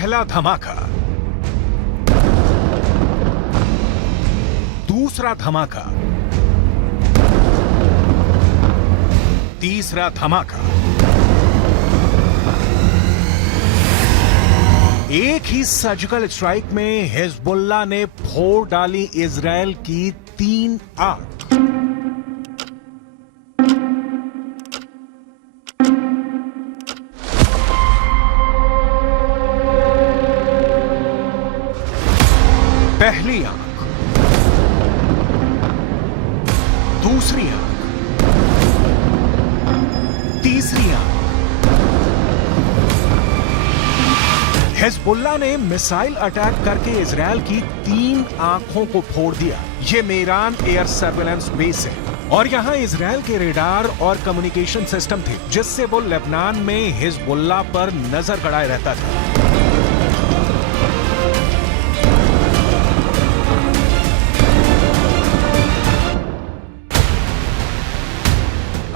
पहला धमाका, दूसरा धमाका, तीसरा धमाका। एक ही सर्जिकल स्ट्राइक में हिजबुल्लाह ने फोड़ डाली इजरायल की 3 आंख। पहली आंख, दूसरी आंख, तीसरी आंख। हिजबुल्लाह ने मिसाइल अटैक करके इजरायल की 3 आंखों को फोड़ दिया। ये मेरान एयर सर्विलेंस बेस है और यहां इजरायल के रेडार और कम्युनिकेशन सिस्टम थे, जिससे वो लेबनान में हिजबुल्लाह पर नजर गड़ाए रहता था।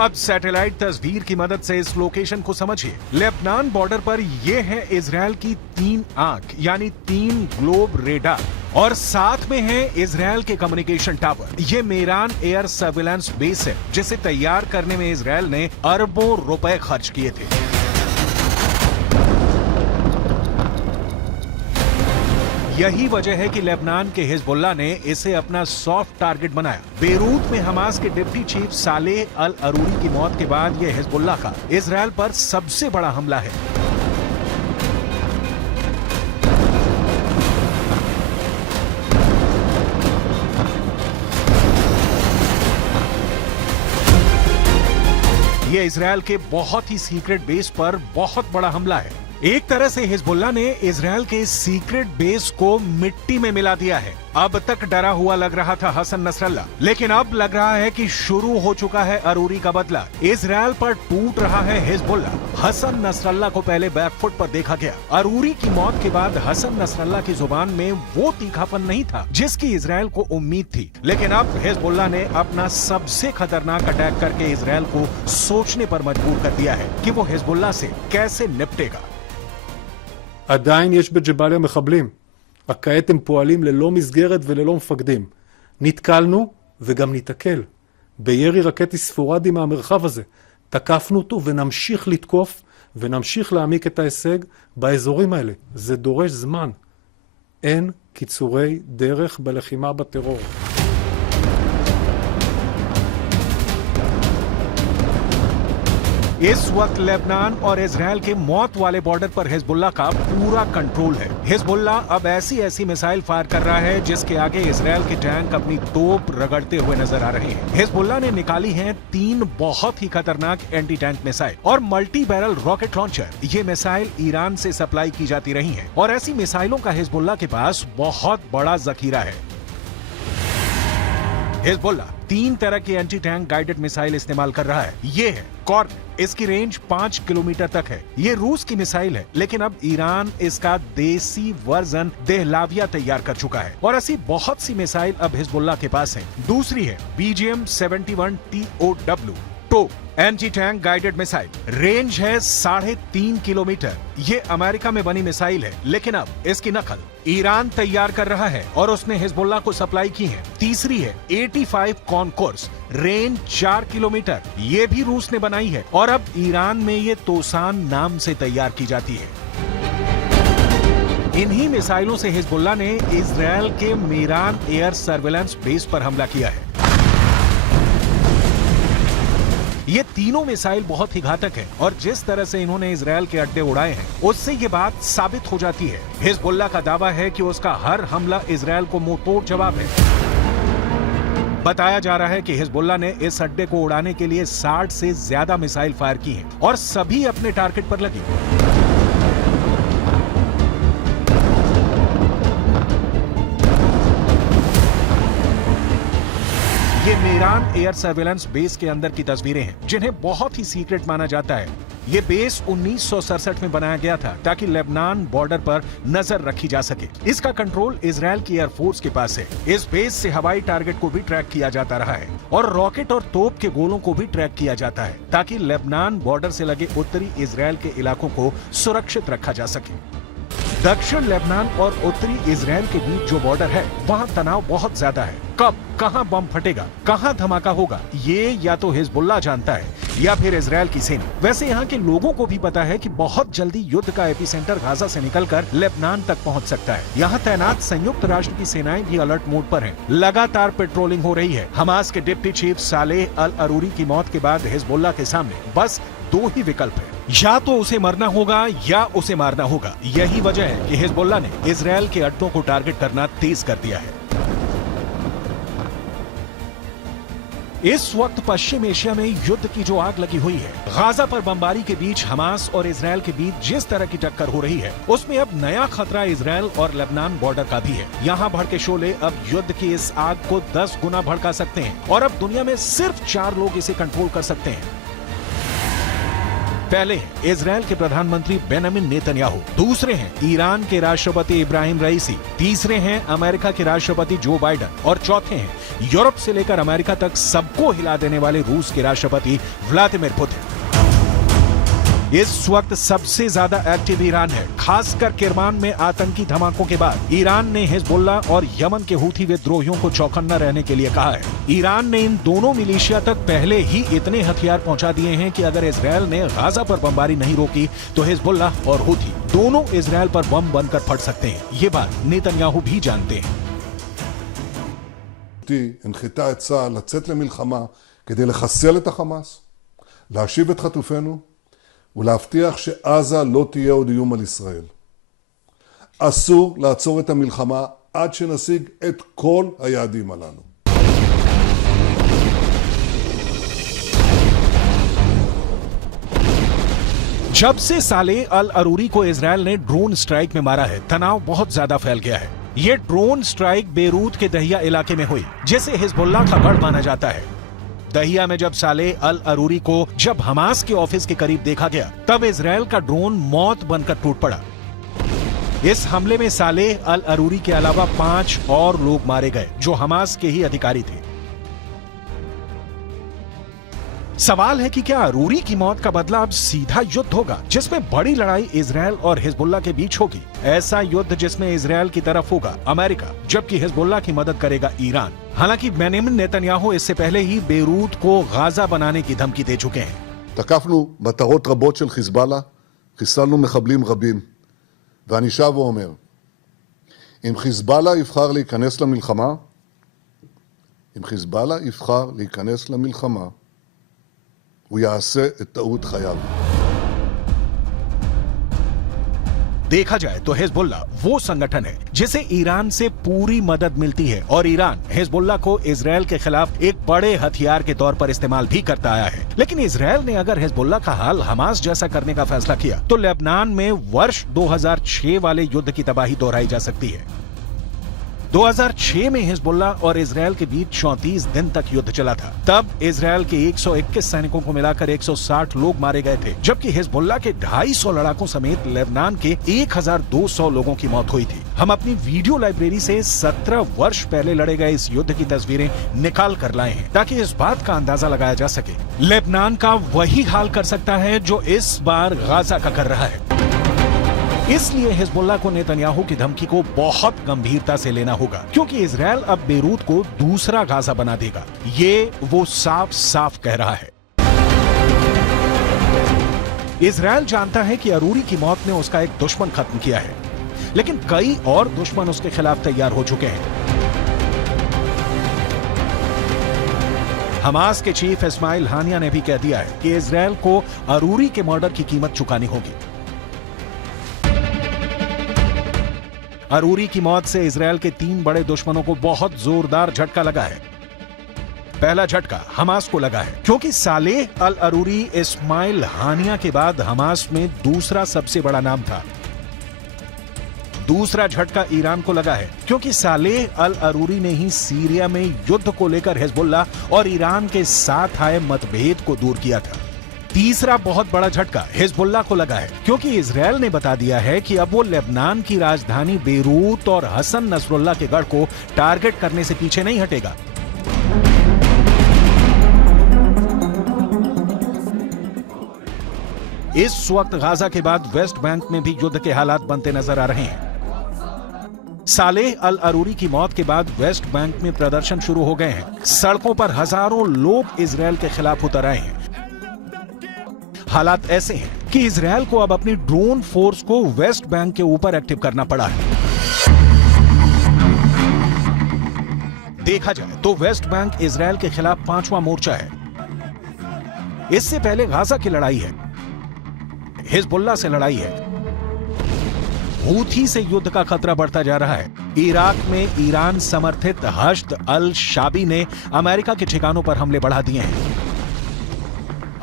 अब सैटेलाइट तस्वीर की मदद से इस लोकेशन को समझिए। लेबनान बॉर्डर पर ये है इजरायल की 3 आंख यानी 3 ग्लोब रेडार और साथ में है इजरायल के कम्युनिकेशन टावर। ये मेरान एयर सर्विलेंस बेस है, जिसे तैयार करने में इजरायल ने अरबों रुपए खर्च किए थे। यही वजह है कि लेबनान के हिजबुल्लाह ने इसे अपना सॉफ्ट टारगेट बनाया। बेरूत में हमास के डिप्टी चीफ सालेह अल अरूरी की मौत के बाद यह हिजबुल्लाह का इजरायल पर सबसे बड़ा हमला है। यह इजरायल के बहुत ही सीक्रेट बेस पर बहुत बड़ा हमला है। एक तरह से हिजबुल्लाह ने इजरायल के सीक्रेट बेस को मिट्टी में मिला दिया है। अब तक डरा हुआ लग रहा था हसन नसरल्लाह, लेकिन अब लग रहा है कि शुरू हो चुका है अरूरी का बदला। इजरायल पर टूट रहा है हिजबुल्लाह। हसन नसरल्लाह को पहले बैकफुट पर देखा गया। अरूरी की मौत के बाद हसन नसरल्लाह की जुबान में वो तीखापन नहीं था जिसकी इजरायल को उम्मीद थी, लेकिन अब हिजबुल्लाह ने अपना सबसे खतरनाक अटैक करके इजरायल को सोचने पर मजबूर कर दिया है कि वो हिजबुल्लाह से कैसे निपटेगा। עדיין יש בג'באליה מחבלים. רק כעת הם פועלים ללא מסגרת וללא מפקדים. נתקלנו וגם ניתקל. בירי רקטי ספורדי מהמרחב הזה. תקפנו אותו ונמשיך לתקוף ונמשיך להעמיק את ההישג באזורים האלה. זה דורש זמן. אין קיצורי דרך בלחימה בטרור. इस वक्त लेबनान और इजरायल के मौत वाले बॉर्डर पर हिजबुल्लाह का पूरा कंट्रोल है। हिजबुल्लाह अब ऐसी मिसाइल फायर कर रहा है जिसके आगे इजरायल के टैंक अपनी तोप रगड़ते हुए नजर आ रहे हैं। हिजबुल्लाह ने निकाली हैं 3 बहुत ही खतरनाक एंटी टैंक मिसाइल और मल्टी बैरल रॉकेट लॉन्चर। ये मिसाइल ईरान से सप्लाई की जाती रही हैं और ऐसी मिसाइलों का हिजबुल्लाह के पास बहुत बड़ा जखीरा है। हिजबुल्लाह 3 तरह की एंटी टैंक गाइडेड मिसाइल इस्तेमाल कर रहा है। ये है कॉर्न, इसकी रेंज 5 किलोमीटर तक है। ये रूस की मिसाइल है, लेकिन अब ईरान इसका देसी वर्जन देहलाविया तैयार कर चुका है और ऐसी बहुत सी मिसाइल अब हिजबुल्लाह के पास है। दूसरी है BGM-71 TOW टो anti tank guided missile. Range है 3.5 किलोमीटर। ये अमेरिका में बनी मिसाइल है, लेकिन अब इसकी नकल ईरान तैयार कर रहा है और उसने हिजबुल्लाह को सप्लाई की है। तीसरी है 85 कॉनकोर्स, रेंज 4 किलोमीटर। ये भी रूस ने बनाई है और अब ईरान में ये तोसान नाम से तैयार की जाती है। इन्हीं मिसाइलों से हिजबुल्लाह ने इजरायल के मेरान एयर सर्विलेंस बेस पर हमला किया है। ये तीनों मिसाइल बहुत ही घातक है और जिस तरह से इन्होंने इजरायल के अड्डे उड़ाए हैं, उससे ये बात साबित हो जाती है। हिजबुल्लाह का दावा है कि उसका हर हमला इजरायल को मुंहतोड़ जवाब है। बताया जा रहा है कि हिजबुल्लाह ने इस अड्डे को उड़ाने के लिए 60 से ज्यादा मिसाइल फायर की हैं और सभी अपने टारगेट पर लगी। ये मेरान एयर सर्विलेंस बेस के अंदर की तस्वीरें हैं, जिन्हें बहुत ही सीक्रेट माना जाता है। ये बेस 1967 में बनाया गया था ताकि लेबनान बॉर्डर पर नजर रखी जा सके। इसका कंट्रोल इजरायल की एयरफोर्स के पास है। इस बेस से हवाई टारगेट को भी ट्रैक किया जाता रहा है और रॉकेट और तोप के गोलों को भी ट्रैक किया जाता है ताकि लेबनान बॉर्डर से लगे उत्तरी इजरायल के इलाकों को सुरक्षित रखा जा सके। दक्षिण लेबनान और उत्तरी इजराइल के बीच जो बॉर्डर है वहाँ तनाव बहुत ज्यादा है। कब कहाँ बम फटेगा, कहाँ धमाका होगा, ये या तो हिजबुल्लाह जानता है या फिर इजराइल की सेना। वैसे यहाँ के लोगों को भी पता है कि बहुत जल्दी युद्ध का एपिसेंटर गाजा से निकलकर लेबनान तक पहुँच सकता है। यहाँ तैनात संयुक्त राष्ट्र की सेनाएं भी अलर्ट मोड पर हैं। लगातार पेट्रोलिंग हो रही है। हमास के डिप्टी चीफ सालेह अल अरूरी की मौत के बाद हिजबुल्लाह के सामने बस दो ही विकल्प है, या तो उसे मरना होगा या उसे मारना होगा। यही वजह है कि हिजबुल्लाह ने इजराइल के अड्डों को टारगेट करना तेज कर दिया है। इस वक्त पश्चिम एशिया में युद्ध की जो आग लगी हुई है, गाजा पर बमबारी के बीच हमास और इजराइल के बीच जिस तरह की टक्कर हो रही है, उसमें अब नया खतरा इजराइल और लेबनान बॉर्डर का भी है। यहाँ भड़के शोले अब युद्ध की इस आग को 10 गुना भड़का सकते हैं और अब दुनिया में सिर्फ 4 लोग इसे कंट्रोल कर सकते हैं। पहले हैं इजराइल के प्रधानमंत्री बेंजामिन नेतन्याहू, दूसरे हैं ईरान के राष्ट्रपति इब्राहिम रईसी, तीसरे हैं अमेरिका के राष्ट्रपति जो बाइडेन और चौथे हैं यूरोप से लेकर अमेरिका तक सबको हिला देने वाले रूस के राष्ट्रपति व्लादिमीर पुतिन। इस वक्त सबसे ज्यादा एक्टिव ईरान है, खासकर किरमान में आतंकी धमाकों के बाद ईरान ने हिजबुल्लाह और यमन के हूथी विद्रोहियों को चौकन्ना रहने के लिए कहा है। ईरान ने इन दोनों मिलिशिया तक पहले ही इतने हथियार पहुंचा दिए हैं कि अगर इजराइल ने गाजा पर बमबारी नहीं रोकी तो हिजबुल्लाह और हूथी दोनों इजराइल पर बम बनकर फट सकते हैं। ये बात नेतन्याहू भी जानते हैं। הנחתה את צה"ל לצאת למלחמה כדי לחסל את החמאס, להשיב את חטופינו ולהבטיח שעזה לא תהיה עוד איום על ישראל. אסור לעצור את המלחמה עד שנשיג את כל היעדים הללו. जब से सालेह अल अरूरी को इजराइल ने ड्रोन स्ट्राइक में मारा है, तनाव बहुत ज्यादा फैल गया है। ये ड्रोन स्ट्राइक बेरूत के दहिया इलाके में हुई, जिसे हिजबुल्लाह का गढ़ माना जाता है। दहिया में जब सालेह अल अरूरी को जब हमास के ऑफिस के करीब देखा गया, तब इजराइल का ड्रोन मौत बनकर टूट पड़ा। इस हमले में सालेह अल अरूरी के अलावा 5 और लोग मारे गए जो हमास के ही अधिकारी थे। सवाल है कि क्या अरूरी की मौत का बदला अब सीधा युद्ध होगा, जिसमें बड़ी लड़ाई इजराइल और हिजबुल्लाह के बीच होगी। ऐसा युद्ध जिसमें इजराइल की तरफ होगा अमेरिका, जबकि हिजबुल्लाह की मदद करेगा ईरान। हालांकि बेंजामिन नेतन्याहू इससे पहले ही बेरूत को गाजा बनाने की धमकी दे चुके हैं। תקפנו מטרות רבות של חיזבאללה, חיסלנו מחבלים רבים, ואני שב ואומר, אם חיזבאללה יבחר להיכנס למלחמה, אם חיזבאללה יבחר להיכנס למלחמה, הוא יעשה את טעות חייו. देखा जाए तो हिजबुल्लाह वो संगठन है जिसे ईरान से पूरी मदद मिलती है और ईरान हिजबुल्लाह को इजराइल के खिलाफ एक बड़े हथियार के तौर पर इस्तेमाल भी करता आया है। लेकिन इजराइल ने अगर हिजबुल्लाह का हाल हमास जैसा करने का फैसला किया तो लेबनान में वर्ष 2006 वाले युद्ध की तबाही दोहराई जा सकती है। 2006 में हिजबुल्लाह और इजराइल के बीच 34 दिन तक युद्ध चला था। तब इजराइल के 121 सैनिकों को मिलाकर 160 लोग मारे गए थे, जबकि हिजबुल्लाह के 250 लड़ाकों समेत लेबनान के 1200 लोगों की मौत हुई थी। हम अपनी वीडियो लाइब्रेरी से 17 वर्ष पहले लड़े गए इस युद्ध की तस्वीरें निकाल कर लाए हैं ताकि इस बात का अंदाजा लगाया जा सके। लेबनान का वही हाल कर सकता है जो इस बार गाजा का कर रहा है। इसलिए हिजबुल्लाह को नेतन्याहू की धमकी को बहुत गंभीरता से लेना होगा, क्योंकि इजराइल अब बेरूत को दूसरा गाजा बना देगा। ये वो साफ साफ कह रहा है। इजराइल जानता है कि अरूरी की मौत ने उसका एक दुश्मन खत्म किया है, लेकिन कई और दुश्मन उसके खिलाफ तैयार हो चुके हैं। हमास के चीफ इस्माइल हानिया ने भी कह दिया है कि इजराइल को अरूरी के मर्डर की कीमत चुकानी होगी। अरूरी की मौत से इजराइल के 3 बड़े दुश्मनों को बहुत जोरदार झटका लगा है। पहला झटका हमास को लगा है, क्योंकि सालेह अल अरूरी इस्माइल हानिया के बाद हमास में दूसरा सबसे बड़ा नाम था। दूसरा झटका ईरान को लगा है, क्योंकि सालेह अल अरूरी ने ही सीरिया में युद्ध को लेकर हिजबुल्लाह और ईरान के साथ आए मतभेद को दूर किया था। तीसरा बहुत बड़ा झटका हिजबुल्लाह को लगा है, क्योंकि इजराइल ने बता दिया है कि अब वो लेबनान की राजधानी बेरूत और हसन नसरुल्लाह के गढ़ को टारगेट करने से पीछे नहीं हटेगा। इस वक्त गाजा के बाद वेस्ट बैंक में भी युद्ध के हालात बनते नजर आ रहे हैं। सालेह अल अरूरी की मौत के बाद वेस्ट बैंक में प्रदर्शन शुरू हो गए हैं। सड़कों पर हजारों लोग इजरायल के खिलाफ उतर आए हैं। हालात ऐसे हैं कि इजरायल को अब अपनी ड्रोन फोर्स को वेस्ट बैंक के ऊपर एक्टिव करना पड़ा है। देखा जाए तो वेस्ट बैंक इजरायल के खिलाफ 5वां मोर्चा है। इससे पहले गाजा की लड़ाई है, हिजबुल्लाह से लड़ाई है, हूथी से युद्ध का खतरा बढ़ता जा रहा है। इराक में ईरान समर्थित हश्द अल शाबी ने अमेरिका के ठिकानों पर हमले बढ़ा दिए हैं।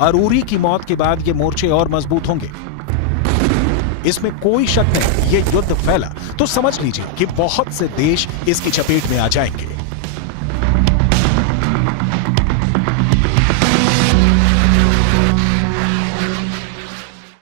अरूरी की मौत के बाद ये मोर्चे और मजबूत होंगे, इसमें कोई शक नहीं। ये युद्ध फैला तो समझ लीजिए कि बहुत से देश इसकी चपेट में आ जाएंगे।